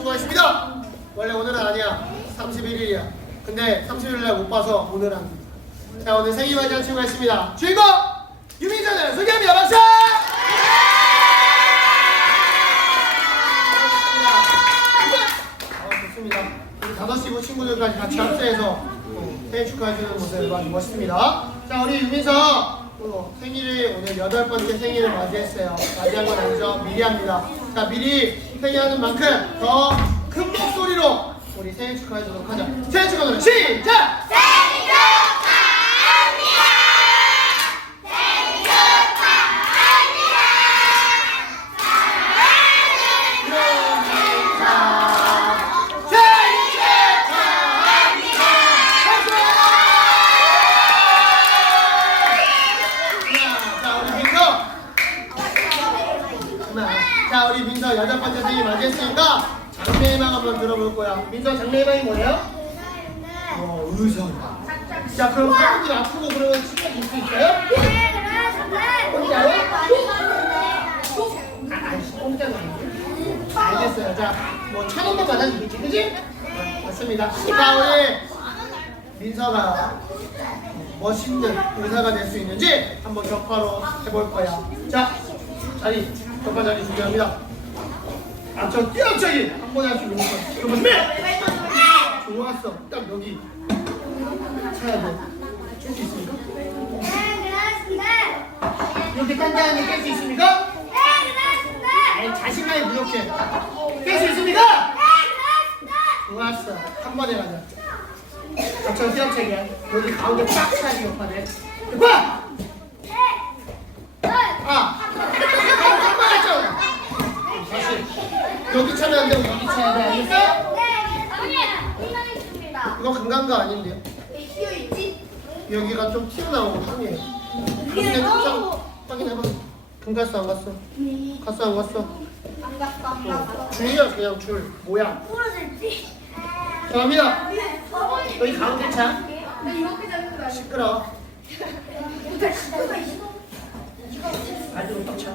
수고하습니다 원래 오늘은 아니야. 31일이야. 근데 31일날 못 봐서 오늘 안. 자 오늘 생일 맞이한 친구가 있습니다. 주인공 유민선을 소개합니다. 박수. 예! 다섯시고 예! 아, 친구들까지 같이 합세해서 생일 축하해주는 모습 아주 멋있습니다. 자 우리 유민석 생일이 오늘 여덟 번째 생일을 맞이했어요. 맞이한 건 아니죠. 미리합니다. 자 미리 힘들 하는 만큼 더 큰 목소리로 우리 생일 축하해 주도록 하자 생일 축하 노 시작! 여자 반째대이마이했으니까 네. 장래희망 한번 들어볼 거야. 민서 장래희망이 뭐예요? 네, 네, 네. 어, 의사 장점이. 자, 그럼 사람들 아프고 그러면 치구가 될수 있어요? 네, 그러공짜말 혼자요? 혼자요? 혼자요? 알겠어요. 네. 자, 뭐, 찬양도 받아주겠지, 그지? 네. 차례대만은, 네. 아, 맞습니다. 와. 자, 우리 민서가 뭐, 멋있는 의사가 될 수 있는지 한번 격파로 해볼 거야. 자, 자리, 격파 자리 준비합니다. 아, 저뛰엄쳐이한 번에 할수 있는 것 같아 조심해 좋았어 딱 여기 차야 돼깰수 뭐. 있습니까? 예, 네, 그렇습니다 이렇게 단단하게 깰수 있습니까? 예, 네, 그렇습니다 아니 네, 자신감이 무력해 깰수 있습니까? 예, 네, 그렇습니다 좋았어 한 번에 가자 앞쪽 아, 뛰어쳐기 여기 가운데 딱차기돼 오빠네 됐고 네 둘. 네. 네. 네. 아. 여기 차면 안 돼요. 아, 여기 차면 네. 안 돼요. 네, 언니. 인사드립니다. 그거 금강가 아닌데요? 여기 네. 있지? 여기가 좀 튀어나오고 상해. 그런 확인해봐. 어. 금강에서 갔어? 네. 갔어 갔어? 안 갔어 안 갔어. 줄이야 뭐. 그냥 줄. 뭐야? 풀어질지. 감사합 어. 여기, 어. 여기 가운 차. 시끄러. 워 아주 똑차.